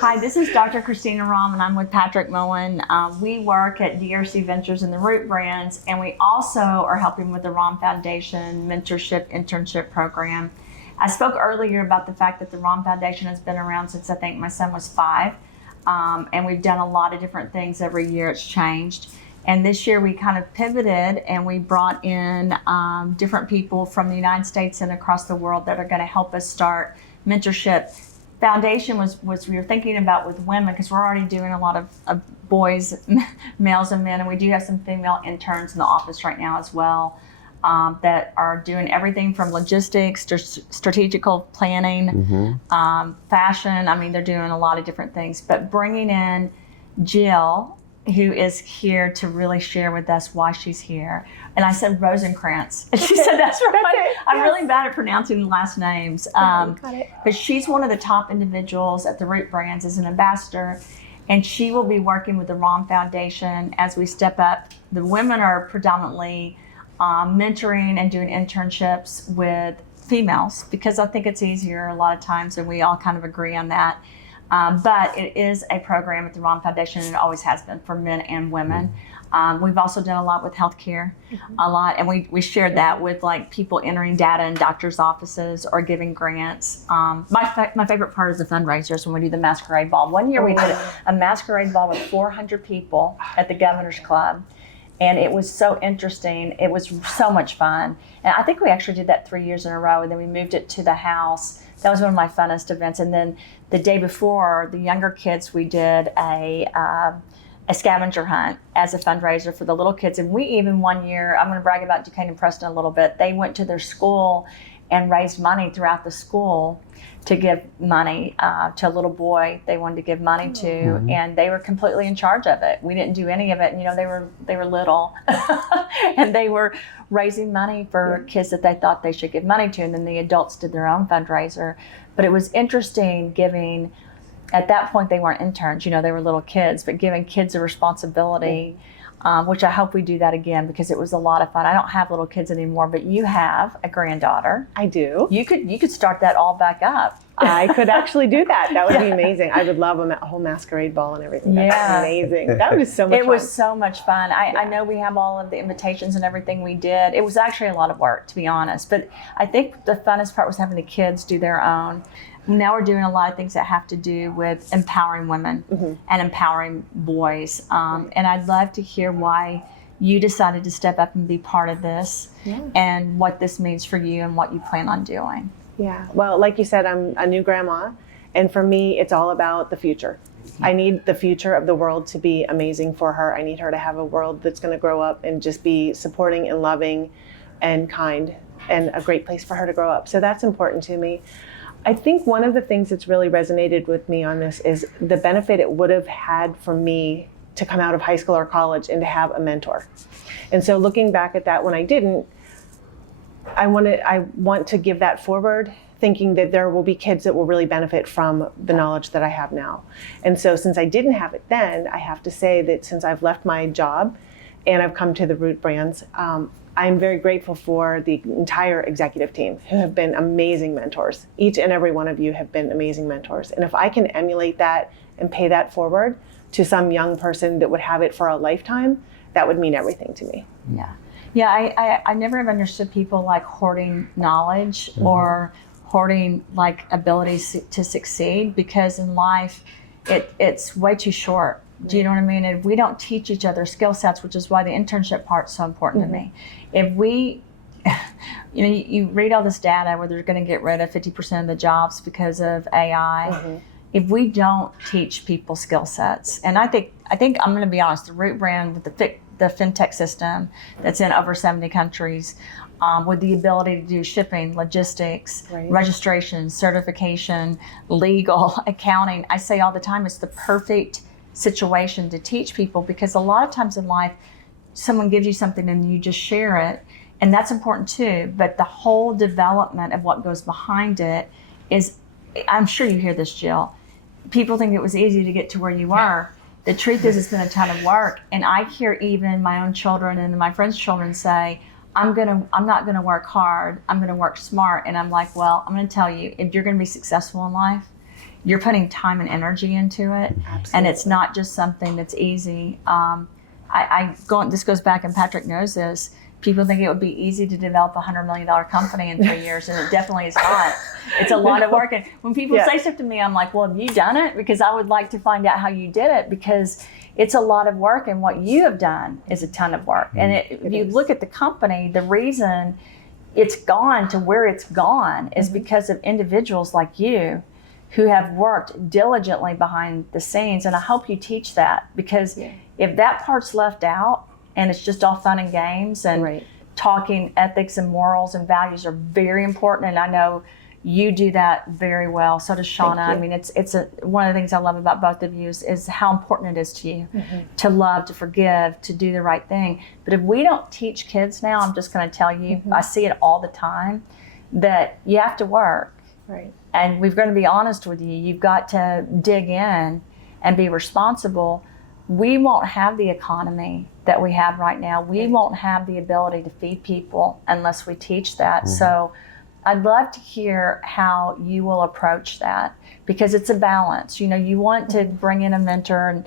Hi, this is Dr. Christina Rahm, and I'm with Patrick Moen. We work at DRC Ventures in the Root Brands, and we also are helping with the Rahm Foundation Mentorship Internship Program. I spoke earlier about the fact that the Rahm Foundation has been around since I think my son was 5, and we've done a lot of different things every year. It's changed. And this year we kind of pivoted and we brought in different people from the United States and across the world that are going to help us start mentorship. Foundation was we were thinking about with women, because we're already doing a lot of boys, males and men, and we do have some female interns in the office right now as well, that are doing everything from logistics to strategical planning, fashion. I mean, they're doing a lot of different things, but bringing in Jill, who is here to really share with us why she's here. And I said Rosencrance. And she said, that's right. I'm really bad at pronouncing last names. But she's one of the top individuals at the Root Brands as an ambassador. And she will be working with the Rahm Foundation as we step up. The women are predominantly mentoring and doing internships with females, because I think it's easier a lot of times, and we all kind of agree on that. But it is a program at the Rahm Foundation, and it always has been for men and women. We've also done a lot with healthcare, a lot, and we shared that with like people entering data in doctors' offices or giving grants. My favorite part is the fundraisers when we do the masquerade ball. One year we did a masquerade ball with 400 people at the Governor's Club, and it was so interesting. It was so much fun, and I think we actually did that 3 years in a row, and then we moved it to the house. That was one of my funnest events. And then the day before, the younger kids, we did a scavenger hunt as a fundraiser for the little kids. And we even one year, I'm going to brag about Duquesne and Preston a little bit, they went to their school and raised money throughout the school to give money to a little boy they wanted to give money to, and they were completely in charge of it. We didn't do any of it. And, you know, they were little, and they were raising money for kids that they thought they should give money to, and then the adults did their own fundraiser. But it was interesting giving. At that point, they weren't interns. You know, they were little kids, but giving kids a responsibility. Which I hope we do that again, because it was a lot of fun. I don't have little kids anymore, but you have a granddaughter. I do. You could start that all back up. I could actually do that. That would be amazing. I would love a whole masquerade ball and everything. That's amazing. That was so much fun. It was so much fun. I know we have all of the invitations and everything we did. It was actually a lot of work, to be honest. But I think the funnest part was having the kids do their own. Now we're doing a lot of things that have to do with empowering women and empowering boys. And I'd love to hear why you decided to step up and be part of this, and what this means for you and what you plan on doing. Yeah, well, like you said, I'm a new grandma, and for me, it's all about the future. I need the future of the world to be amazing for her. I need her to have a world that's going to grow up and just be supporting and loving and kind, and a great place for her to grow up. So that's important to me. I think one of the things that's really resonated with me on this is the benefit it would have had for me to come out of high school or college and to have a mentor. And so looking back at that when I didn't, I want to give that forward, thinking that there will be kids that will really benefit from the knowledge that I have now. And so since I didn't have it then, I have to say that since I've left my job and I've come to the Root Brands, I'm very grateful for the entire executive team, who have been amazing mentors. Each and every one of you have been amazing mentors. And if I can emulate that and pay that forward to some young person that would have it for a lifetime, that would mean everything to me. Yeah, I never have understood people like hoarding knowledge or hoarding like abilities to succeed, because in life, it's way too short. Do you know what I mean? If we don't teach each other skill sets, which is why the internship part's so important to me. If we, you read all this data where they're going to get rid of 50% of the jobs because of AI. If we don't teach people skill sets, and I think I'm going to be honest, the Root brand with the fintech system that's in over 70 countries, with the ability to do shipping, logistics, registration, certification, legal, accounting. I say all the time, it's the perfect situation to teach people, because a lot of times in life, someone gives you something and you just share it, and that's important too. But the whole development of what goes behind it is, I'm sure you hear this, Jill, people think it was easy to get to where you are. The truth is, it's been a ton of work. And I hear even my own children and my friends' children say, I'm not gonna work hard, I'm gonna work smart. And I'm like, well, I'm gonna tell you, if you're gonna be successful in life, you're putting time and energy into it. Absolutely. And it's not just something that's easy. This goes back, and Patrick knows this. People think it would be easy to develop a $100 million company in 3 years, and it definitely is not. It's a lot of work. And when people say stuff to me, I'm like, well, have you done it? Because I would like to find out how you did it, because it's a lot of work, and what you have done is a ton of work. And if you look at the company, the reason it's gone to where it's gone is because of individuals like you who have worked diligently behind the scenes. And I hope you teach that, because if that part's left out and it's just all fun and games, and talking ethics and morals and values are very important. And I know you do that very well. So does Shanna. I mean, it's one of the things I love about both of you is how important it is to you to love, to forgive, to do the right thing. But if we don't teach kids now, I'm just going to tell you, I see it all the time, that you have to work. Right. And we're going to be honest with you. You've got to dig in and be responsible. We won't have the economy that we have right now. We won't have the ability to feed people unless we teach that. So I'd love to hear how you will approach that, because it's a balance. You know, you want to bring in a mentor. And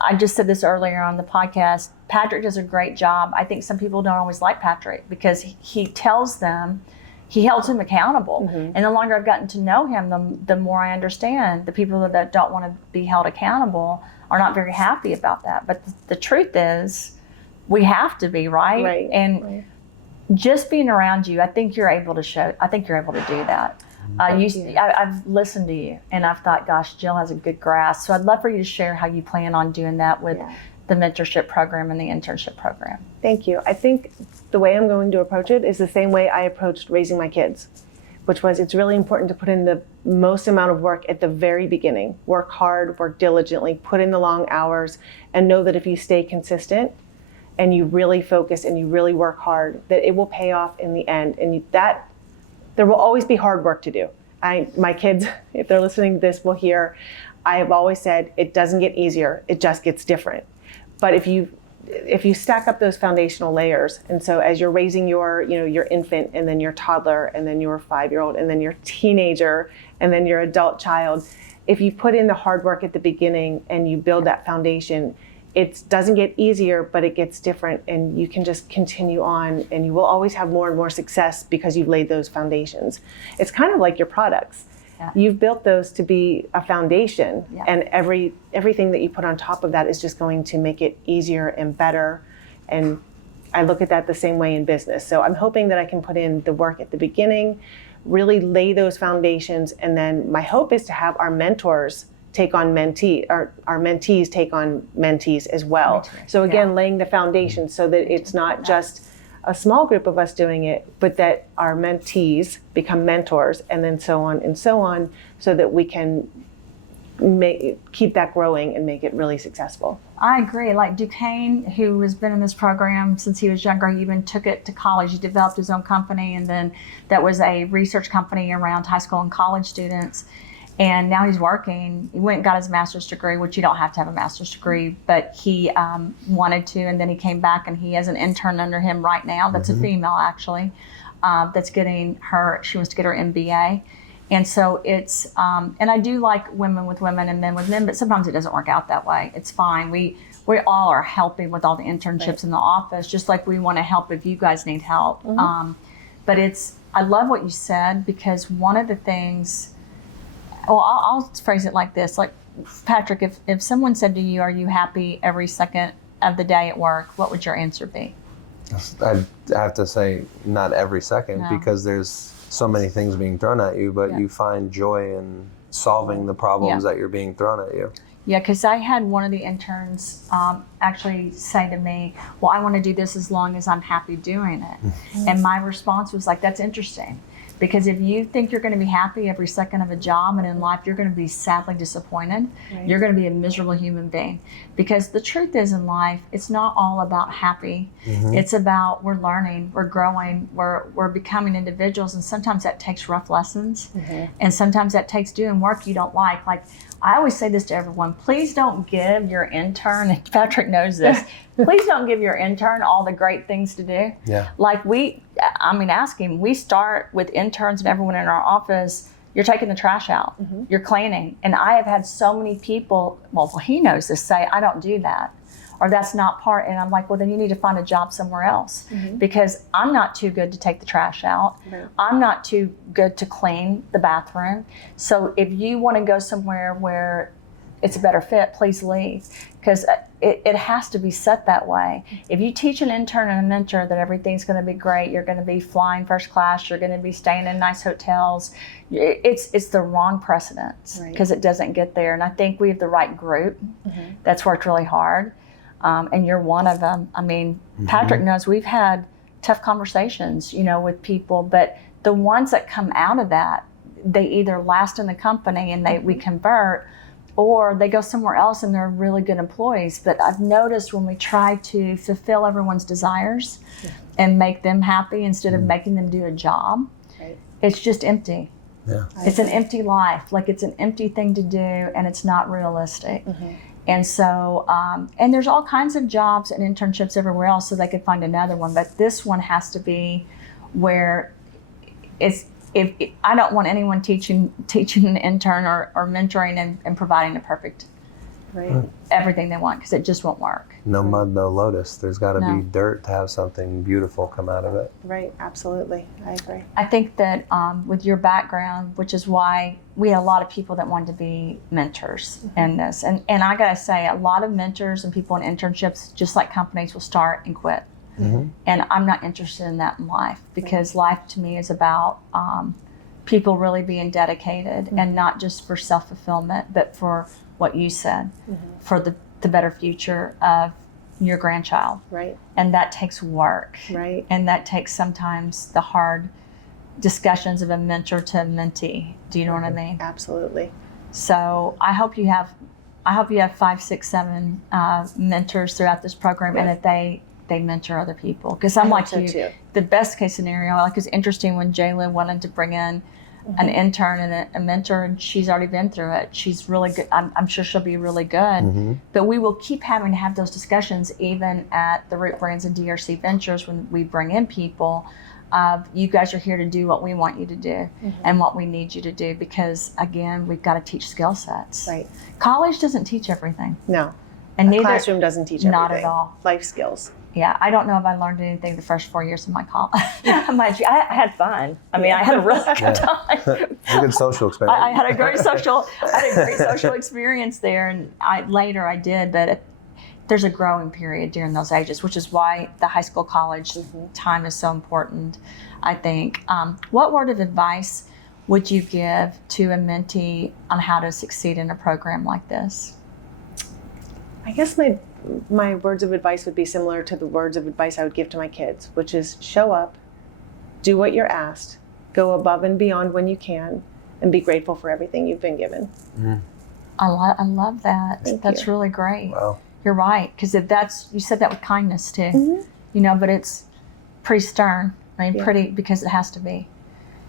I just said this earlier on the podcast, Patrick does a great job. I think some people don't always like Patrick because he tells them, he holds him accountable. And the longer I've gotten to know him, the more I understand the people that don't want to be held accountable are not very happy about that. But the truth is, we have to be, right? And just being around you, I think you're able to do that. I've listened to you, and I've thought, gosh, Jill has a good grasp. So I'd love for you to share how you plan on doing that with the mentorship program and the internship program. Thank you. I think the way I'm going to approach it is the same way I approached raising my kids, which was, it's really important to put in the most amount of work at the very beginning. Work hard, work diligently, put in the long hours, and know that if you stay consistent and you really focus and you really work hard, that it will pay off in the end. And that there will always be hard work to do. My kids, if they're listening to this, will hear, I have always said, it doesn't get easier, it just gets different. But if you stack up those foundational layers, and so as you're raising your infant, and then your toddler, and then your 5-year-old, and then your teenager, and then your adult child, if you put in the hard work at the beginning and you build that foundation, it doesn't get easier, but it gets different, and you can just continue on, and you will always have more and more success because you've laid those foundations. It's kind of like your products. You've built those to be a foundation, and everything that you put on top of that is just going to make it easier and better. And I look at that the same way in business. So I'm hoping that I can put in the work at the beginning, really lay those foundations, and then my hope is to have our mentors take on our mentees take on mentees as well. So again, laying the foundation so that it's not just a small group of us doing it, but that our mentees become mentors, and then so on, so that we can keep that growing and make it really successful. I agree. Like Duquesne, who has been in this program since he was younger, he even took it to college. He developed his own company, and then that was a research company around high school and college students. And now he's working. He went and got his master's degree, which you don't have to have a master's degree, but he wanted to. And then he came back, and he has an intern under him right now. That's a female, actually, that's she wants to get her MBA. And so it's, and I do like women with women and men with men, but sometimes it doesn't work out that way. It's fine. We all are helping with all the internships in the office, just like we want to help if you guys need help. But I love what you said, because one of the things, well, I'll phrase it like this. Like, Patrick, if someone said to you, are you happy every second of the day at work, what would your answer be? I'd have to say not every second, because there's so many things being thrown at you, but you find joy in solving the problems that you're being thrown at you. Yeah, because I had one of the interns actually say to me, well, I want to do this as long as I'm happy doing it. And my response was like, that's interesting. Because if you think you're going to be happy every second of a job, and in life you're going to be sadly disappointed, you're going to be a miserable human being. Because the truth is, in life, it's not all about happy. It's about we're learning, we're growing, we're becoming individuals, and sometimes that takes rough lessons, and sometimes that takes doing work you don't like. Like, I always say this to everyone, please don't give your intern, and Patrick knows this, please don't give your intern all the great things to do. Like ask him, we start with interns and everyone in our office you're taking the trash out, you're cleaning. And I have had so many people, well, he knows this, say, I don't do that, or that's not part. And I'm like, well, then you need to find a job somewhere else, because I'm not too good to take the trash out. Right. I'm not too good to clean the bathroom. So if you want to go somewhere where it's a better fit, please leave, because it has to be set that way. If you teach an intern and a mentor that everything's going to be great, you're going to be flying first class, you're going to be staying in nice hotels, it's the wrong precedence, because it doesn't get there. And I think we have the right group that's worked really hard, and you're one of them. I mean, Patrick knows we've had tough conversations, with people, but the ones that come out of that, they either last in the company and we convert, or they go somewhere else and they're really good employees. But I've noticed when we try to fulfill everyone's desires and make them happy instead of making them do a job, it's just empty. Yeah. It's an empty life. Like, it's an empty thing to do, and it's not realistic. And so, and there's all kinds of jobs and internships everywhere else, so they could find another one. But this one has to be where if I don't want anyone teaching an intern or mentoring and providing the perfect everything they want, because it just won't work. No mud, no lotus. There's got to be dirt to have something beautiful come out of it. Right, absolutely. I agree. I think that with your background, which is why we had a lot of people that wanted to be mentors in this. And I got to say, a lot of mentors and people in internships, just like companies, will start and quit. And I'm not interested in that in life, because life to me is about people really being dedicated, and not just for self-fulfillment, but for what you said, for the better future of your grandchild. Right. And that takes work. Right. And that takes sometimes the hard discussions of a mentor to a mentee. Do you know what I mean? Absolutely. So I hope you have 5, 6, 7 mentors throughout this program, and that they mentor other people. Because I'm like you, too. The best case scenario, like, it's interesting when Jayla wanted to bring in an intern and a mentor, and she's already been through it. She's really good. I'm sure she'll be really good. But we will keep having to have those discussions, even at the Root Brands and DRC Ventures, when we bring in people. You guys are here to do what we want you to do and what we need you to do, because, again, we've got to teach skill sets. Right. College doesn't teach everything. No. And The classroom doesn't teach everything. Not at all. Life skills. Yeah, I don't know if I learned anything the first 4 years of my college. I had fun. I mean, I had a really good time. It's a good social experience. I had a great social experience there, and later I did. But there's a growing period during those ages, which is why the high school, college time is so important, I think. What word of advice would you give to a mentee on how to succeed in a program like this? I guess my words of advice would be similar to the words of advice I would give to my kids, which is show up, do what you're asked, go above and beyond when you can, and be grateful for everything you've been given. I love that. That's really great. Wow. You're right, because you said that with kindness too, but it's pretty stern. I mean, pretty, because it has to be.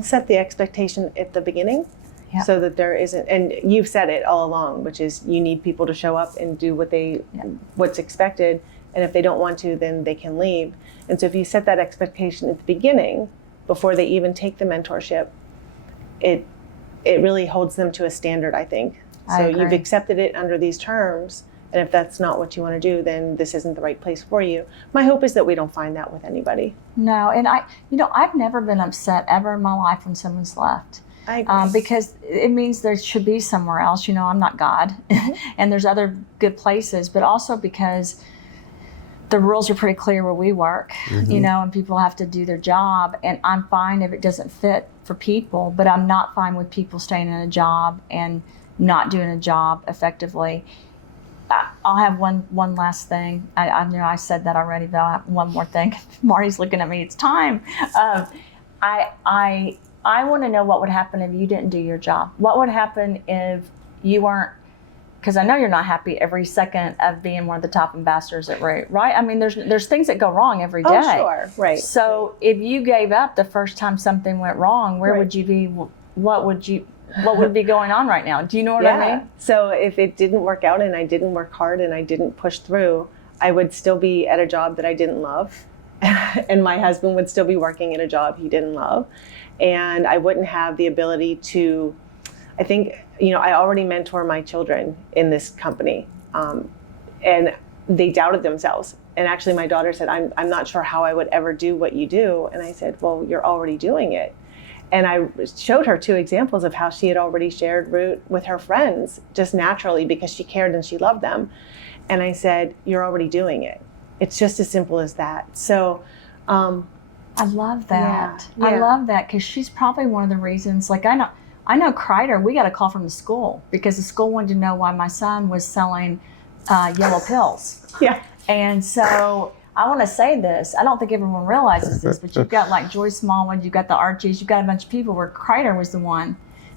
Set the expectation at the beginning. So that there isn't, and you've said it all along, which is you need people to show up and do what's expected, and if they don't want to, then they can leave. And so if you set that expectation at the beginning, before they even take the mentorship, it really holds them to a standard, I think. So you've accepted it under these terms, and if that's not what you want to do, then this isn't the right place for you. My hope is that we don't find that with anybody. No, and I've never been upset ever in my life when someone's left. I agree. Because it means there should be somewhere else. I'm not God, and there's other good places, but also because the rules are pretty clear where we work, and people have to do their job, and I'm fine if it doesn't fit for people, but I'm not fine with people staying in a job and not doing a job effectively. I'll have one last thing. I know I said that already, but I'll have one more thing. Marty's looking at me. It's time. I want to know what would happen if you didn't do your job. What would happen if you weren't, because I know you're not happy every second of being one of the top ambassadors at Root, right? I mean, there's things that go wrong every day. Oh, sure, right. So if you gave up the first time something went wrong, where would you be? What would be going on right now? Do you know what I mean? So if it didn't work out and I didn't work hard and I didn't push through, I would still be at a job that I didn't love. and my husband would still be working in a job he didn't love. And I wouldn't have the ability to, I think, I already mentor my children in this company. And they doubted themselves. And actually my daughter said, I'm not sure how I would ever do what you do. And I said, well, you're already doing it. And I showed her 2 examples of how she had already shared root with her friends just naturally because she cared and she loved them. And I said, you're already doing it. It's just as simple as that. So I love that. Yeah. I love that because she's probably one of the reasons, like I know Kreider, we got a call from the school because the school wanted to know why my son was selling yellow pills. Yeah. And so I want to say this. I don't think everyone realizes this, but you've got like Joyce Smallwood, you've got the Archies, you've got a bunch of people where Kreider was the one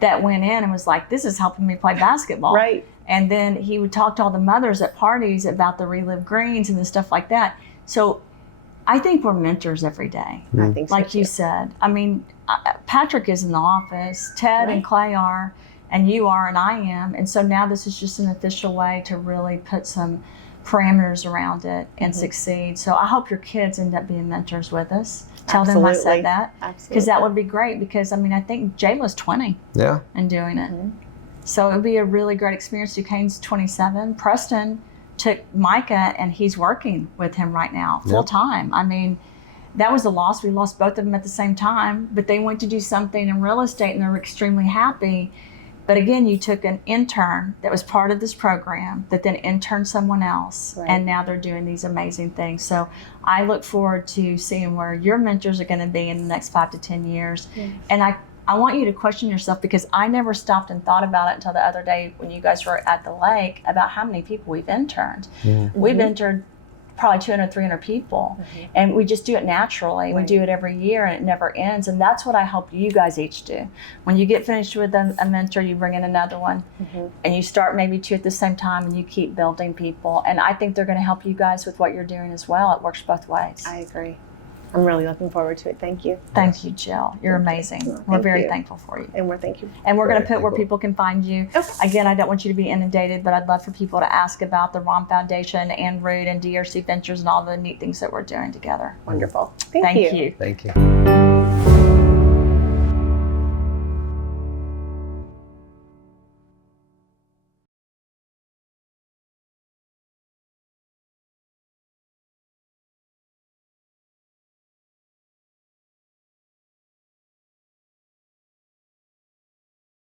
that went in and was like, this is helping me play basketball. Right. And then he would talk to all the mothers at parties about the Relive Greens and the stuff like that. So I think we're mentors every day. I think so like too. you said. I mean, Patrick is in the office, Ted and Clay are, and you are, and I am. And so now this is just an official way to really put some parameters around it and succeed. So I hope your kids end up being mentors with us. Tell them I said that. Because that would be great because, I mean, I think Jayla's 20 and doing it. So it would be a really great experience. Duquesne's 27. Preston took Micah and he's working with him right now full time. I mean, that was a loss. We lost both of them at the same time, but they went to do something in real estate and they're extremely happy. But again, you took an intern that was part of this program that then interned someone else, and now they're doing these amazing things. So I look forward to seeing where your mentors are going to be in the next 5 to 10 years. And I want you to question yourself because I never stopped and thought about it until the other day when you guys were at the lake about how many people we've interned. We've interned probably 200, 300 people. And we just do it naturally. We do it every year and it never ends. And that's what I hope you guys each do. When you get finished with a mentor, you bring in another one and you start maybe 2 at the same time and you keep building people. And I think they're going to help you guys with what you're doing as well. It works both ways. I agree. I'm really looking forward to it. Thank you. Thank you, Jill. You're amazing. We're very thankful for you. And we're thank you. And we're going to put where people can find you. Again, I don't want you to be inundated, but I'd love for people to ask about the Rahm Foundation and Root and DRC Ventures and all the neat things that we're doing together. Wonderful. Thank you. Thank you.